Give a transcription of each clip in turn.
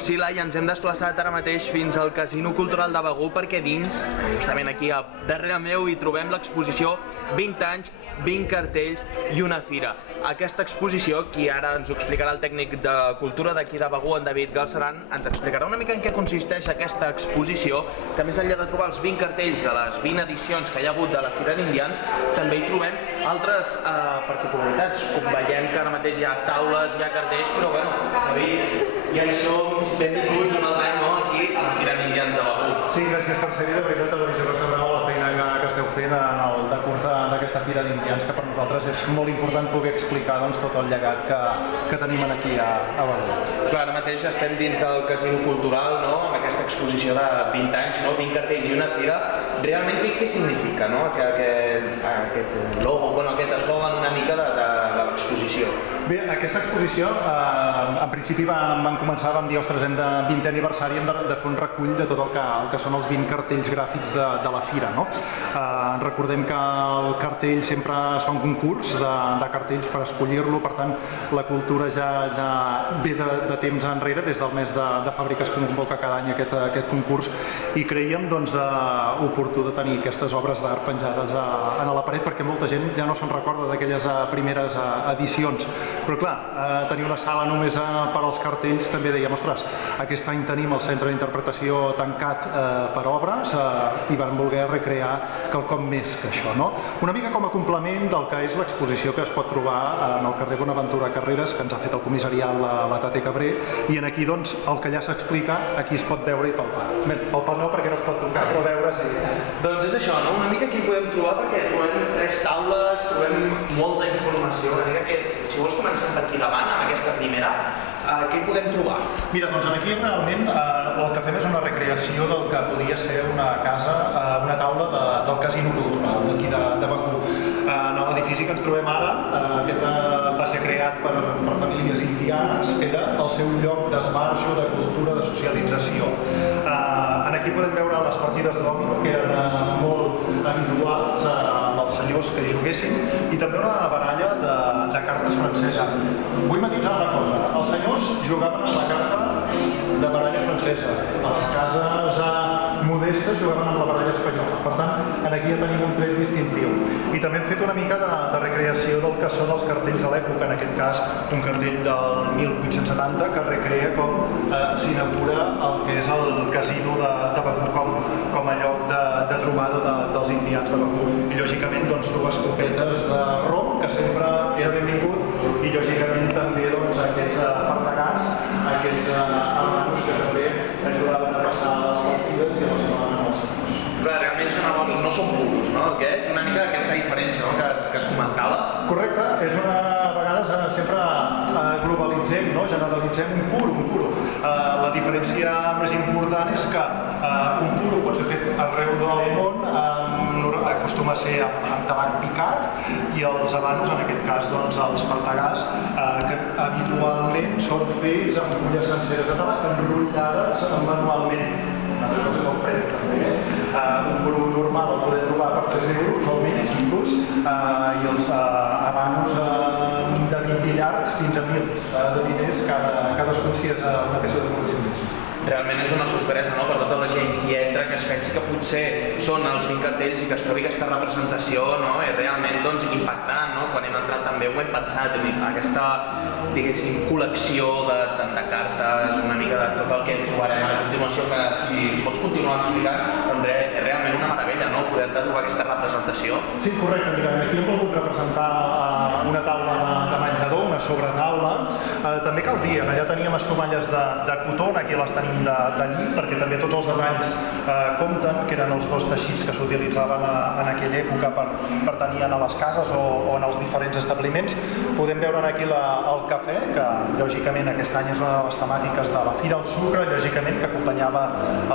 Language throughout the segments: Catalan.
Doncs sí, Laia, ens hem desplaçat ara mateix fins al Casino Cultural de Begur perquè dins, justament aquí darrere meu, hi trobem l'exposició 20 anys, 20 cartells i una fira. Aquesta exposició, qui ara ens ho explicarà el tècnic de cultura d'aquí de Begur, en David Galceran, ens explicarà una mica en què consisteix aquesta exposició, que més enllà de trobar els 20 cartells de les 20 edicions que hi ha hagut de la Fira d'Indians, també hi trobem altres particularitats. Com veiem que ara mateix hi ha taules, hi ha cartells, però bueno, David, ja hi som, benvinguts un altre any aquí a la Fira d'Indians de Begur. Sí, gràcies per seguir, de veritat, a la visió restaurant, la feina que esteu fent en el decurs d'aquesta Fira d'Indians, que per nosaltres és molt important poder explicar tot el llegat que tenim aquí a Begur. Clar, ara mateix estem dins del Casino Cultural, amb aquesta exposició de 20 anys, 20 cartells i una fira. Realment, què significa aquest logo, aquest eslògan una mica de l'exposició? Bé, aquesta exposició, en principi vam començar, vam dir, ostres, hem de 20è aniversari, hem de fer un recull de tot el que són els 20 cartells gràfics de la fira, no? Recordem que el cartell sempre es fa un concurs de cartells per escollir-lo, per tant, la cultura ja ve de temps enrere, des del mes de febrer que es convoca cada any aquest concurs, i creiem oportú de tenir aquestes obres d'art penjades a la paret, perquè molta gent ja no se'n recorda d'aquelles primeres edicions. Però clar, tenir una sala només per als cartells, també dèiem, ostres, aquest any tenim el centre d'interpretació tancat per obres i vam voler recrear quelcom més que això, no? Una mica com a complement del que és l'exposició que es pot trobar en el carrer Bonaventura Carreras, que ens ha fet el comissariat la Tate Cabré, i aquí doncs el que ja s'explica, aquí es pot veure i palpar. Bé, palpar no, perquè no es pot tocar, però veure sí. Doncs és això, no? Una mica aquí podem trobar, perquè trobem 3 taules, trobem molta informació, una mica que, si vols començar per aquí davant, amb aquesta primera, què podem trobar? Mira, doncs aquí realment el que fem és una recreació del que podia ser una casa, una taula del Casino Cultural d'aquí de Begur. En l'edifici que ens trobem ara, aquest va ser creat per famílies indianes, que era el seu lloc d'esbarjo, de cultura, de socialització. Aquí podem veure les partides de dòmino, que eren molt habituals als senyors que hi juguessin, i també una baralla de cartes francesa. Vull matisar una cosa, els senyors jugaven a la carta de baralla francesa, a les cases modestes jugaven amb la baralla espanyola, per tant, aquí ja tenim un tret distintiu. I també hem fet una mica de recreació del que són els cartells de l'època, en aquest cas un cartell del 1870 que recrea com s'inaugura el que és el casino de Begur com a lloc de trobada dels indians de Begur. I lògicament dues copetes de rom, que sempre era benvingut, i lògicament també aquests partagars, aquests amanos que també ajudaven a passar les partides i els senyors. Clar, realment són abonos, no són puros, no? És una mica aquesta diferència que es comentava. Correcte, és a vegades sempre globalitzem, generalitzem un puro. La diferència més important és que un puro pot ser fet arreu del món, acostuma a ser amb tabac picat, i els habanos, en aquest cas els partagars, que habitualment són fets amb fulles senceres de tabac enrotllades manualment. Una altra cosa que el preu també. Un puro normal el podem trobar per 3 euros o menys inclús, i els habanos de 20 llargs fins a 1.000 de diners, cadascun si és una peça de col·leccionisme. Realment és una sorpresa, no?, per tota la gent que hi entra, que es pensi que potser són els 20 cartells i que es trobi aquesta representació, no?, és realment impactant, no?, quan hem entrat també ho hem pensat, aquesta, diguéssim, col·lecció tant de cartes, una mica de tot el que trobarem a continuació, que si ens pots continuar explicant, doncs és realment una meravella, no?, poder-te trobar aquesta representació. Sí, correcte, mira, aquí hem volgut representar una taula de menjador, una sobretaula. També cal dir, allà teníem estovalles de cotó, aquí les tenim de lli, perquè també tots els detalls compten, que eren els 2 teixits que s'utilitzaven en aquella època per tenir a les cases o en els diferents establiments. Podem veure aquí el cafè, que lògicament aquest any és una de les temàtiques de la Fira, el sucre, lògicament, que acompanyava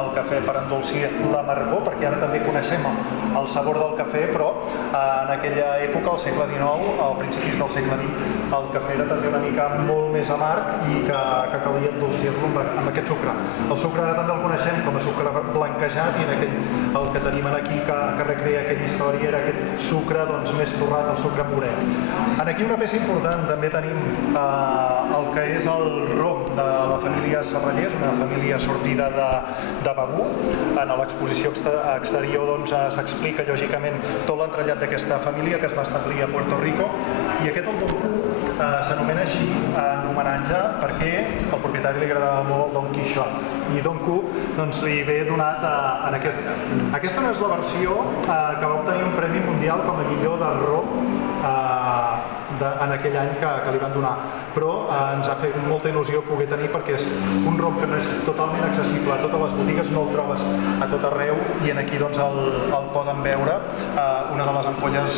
el cafè per endolcir l'amargor, perquè ara també coneixem el sabor del cafè, però en aquella època, al segle XIX, al principis del segle XX, el cafè era també una mica molt més amarg i que calia endolcir-lo amb aquest sucre. El sucre ara també el coneixem com a sucre blanquejat i el que tenim aquí que recrea aquella història era aquest sucre més torrat, el sucre morè. Aquí una peça important també tenim el que és el rom de la família Serrallers, una família sortida de Begur. En l'exposició exterior s'explica lògicament tot l'entrellat d'aquesta família que es va establir a Puerto Rico i aquest el Don Q s'anomena així en homenatge perquè al propietari li agradava molt el Don Quixot i Don Q li ve donat en aquest. Aquesta no és la versió que va obtenir un premi mundial com a millor de rom en aquell any que li van donar, però ens ha fet molta il·lusió poder tenir perquè és un rom que no és totalment accessible a totes les botigues, no el trobes a tot arreu i aquí el poden veure una de les ampolles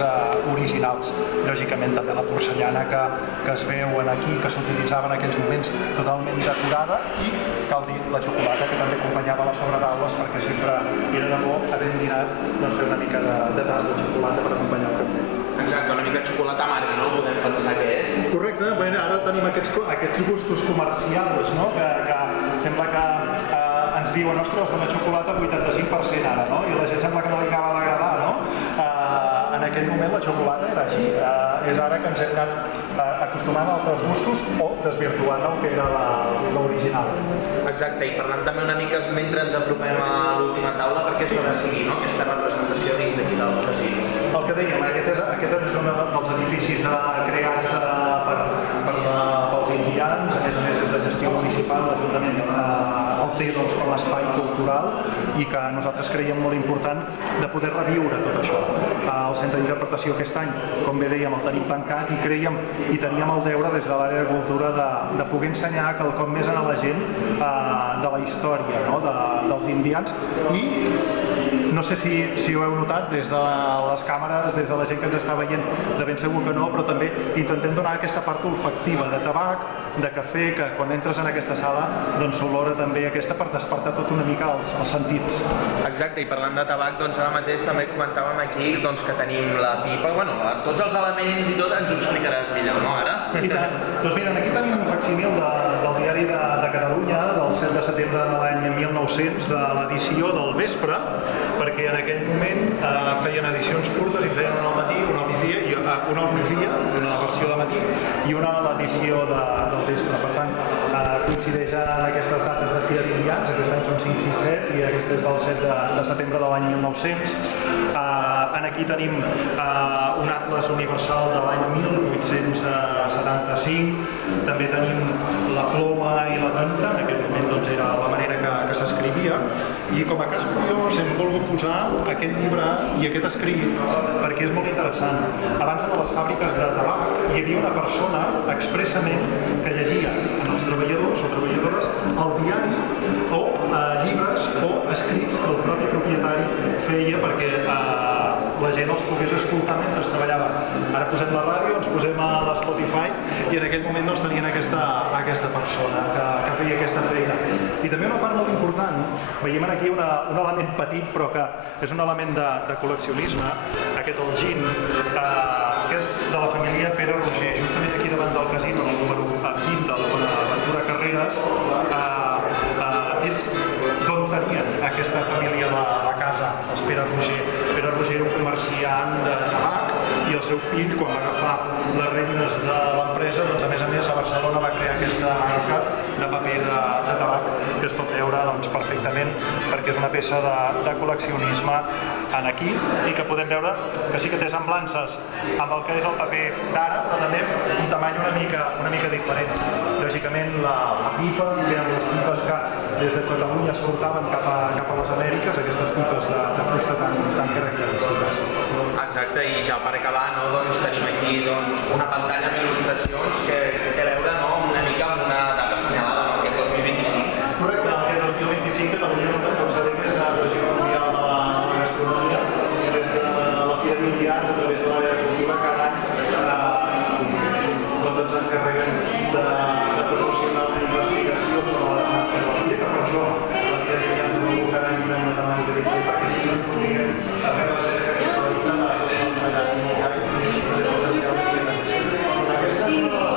originals, lògicament també la porcellana que es veuen aquí, que s'utilitzava en aquells moments totalment decorada i cal dir la xocolata que també acompanyava les sobretaules perquè sempre era de bo havent dinat fer una mica de tas de xocolata per acompanyar el cafè. Exacte, una mica de xocolata amarga, no? Podem pensar que és. Correcte, ara tenim aquests gustos comercials, no? Que sembla que ens diuen, ostres, una xocolata 85% ara, no? I a la gent sembla que no li acaba d'agradar, no? En aquell moment la xocolata era així, és ara que ens hem anat acostumant a altres gustos o desvirtuant el que era l'original. Exacte, i parlant també una mica mentre ens apropem a l'última taula, perquè es va decidir, no?, aquesta representació dins d'aquí del casino. El que dèiem, aquest és un dels edificis creats pels indians, a més és de gestió municipal, l'Ajuntament el té com a espai cultural i que nosaltres creiem molt important de poder reviure tot això. El centre d'interpretació aquest any, com bé dèiem, el tenim tancat i creiem i teníem el deure des de l'àrea de cultura de poder ensenyar quelcom més a la gent de la història, no?, dels indians i no sé si ho heu notat des de les càmeres, des de la gent que ens està veient, de ben segur que no, però també intentem donar aquesta part olfactiva de tabac, de cafè, que quan entres en aquesta sala s'olora també aquesta per despertar tot una mica els sentits. Exacte, i parlant de tabac, ara mateix també comentàvem aquí que tenim la pipa, tots els elements i tot ens ho explicaràs millor, no, ara? I tant. Doncs mira, aquí tenim un facsímil del Diari de Catalunya, del 7 de setembre de l'any 1900, de l'edició del vespre, perquè en aquell moment feien edicions curtes i feien una al matí, una al migdia, una versió de matí i una a l'edició del vespre. Per tant, coincideix en aquestes dates de Fira d'Indians, aquest any són 5, 6, 7 i aquesta és del 7 de setembre de l'any 1900. Aquí tenim un atles universal de l'any 1875, també tenim la ploma i la tinta, en aquell moment era la manera que s'escrivia, i com a cas curiós hem volgut posar aquest llibre i aquest escrit perquè és molt interessant. Abans a les fàbriques de tabac hi havia una persona expressament que llegia en els treballadors o treballadores el diari o llibres o escrits que el propi propietari feia perquè la gent els pogués escoltar mentre treballava. Ara posem la ràdio, ens posem a l'Spotify i en aquell moment tenien aquesta persona que feia aquesta feina. I també una part molt important, veiem aquí un element petit però que és un element de col·leccionisme, aquest el gin, que és de la família Pere Roger, justament aquí davant del casino, el número 20 de l'Aventura Carreras, és d'on tenien aquesta família la casa, els Pere Roger. Pere Roger era un comerciant de tabac i el seu fill, quan va agafar les regnes de l'empresa, a més a Barcelona va crear aquesta marca de paper de tabac que es pot veure perfectament perquè és una peça de col·leccionisme aquí i que podem veure que sí que té semblances amb el que és el paper d'ara, però també un tamany una mica diferent. Lògicament la pipa, eren les pipes que des de Catalunya es portaven cap a les Amèriques, aquestes pipes de fusta tan característiques. Exacte, i ja per acabar tenim aquí una pantalla amb il·lustracions que té a veure una mica amb una data assenyalada, aquest 2025. Correcte, aquest 2025 Catalunya com sabem és la regió mundial de la gastronomia i des de la Fira d'Indians, a través de l'àrea de cultura, cada any ens encarreguen de proporcionar una investigació sobre la fira, que per això la Fira d'Indians de cada any donem una temàtica diferent perquè si no ens obliguem a fer la cerca històrica de tot el tallat i molt gaire i de potencials financer. Aquesta és una de les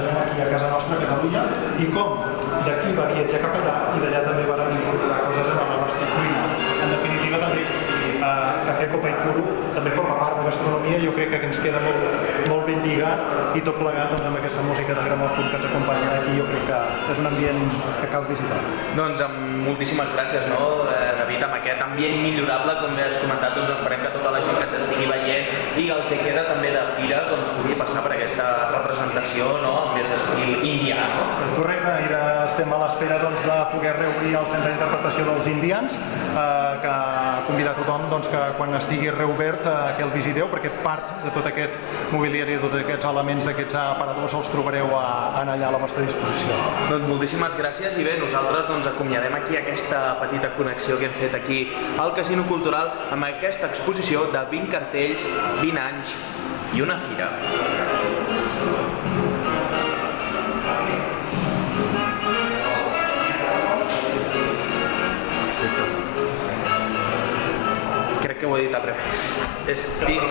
vegem aquí a casa nostra, a Catalunya, i com d'aquí va viatjar cap allà i d'allà també van incorporar coses en la nostra cuina. En definitiva, també Cafè Copa i Curo també forma part de gastronomia i jo crec que ens queda molt ben lligat i tot plegat amb aquesta música de gramòfon que ens acompanya aquí. Jo crec que és un ambient que cal visitar. Doncs amb moltíssimes gràcies, David, amb aquest ambient immillorable, com bé has comentat, esperem que tota la gent que ens estigui veient i el que queda també de fira pugui passar per aquesta representació més estil indià. Correcte, i estem a l'espera de poder reobrir el centre d'interpretació dels indians, que convidar tothom que quan estigui reobert que el visiteu, perquè part de tot aquest mobiliari, de tots aquests elements d'aquests aparadors els trobareu allà a la vostra disposició. Doncs moltíssimes gràcies i bé, nosaltres acomiadem aquí aquesta petita connexió que hem fet aquí al Casino Cultural amb aquesta exposició de 20 cartells, 20 anys i una fira. Crec que ho he dit al revés. És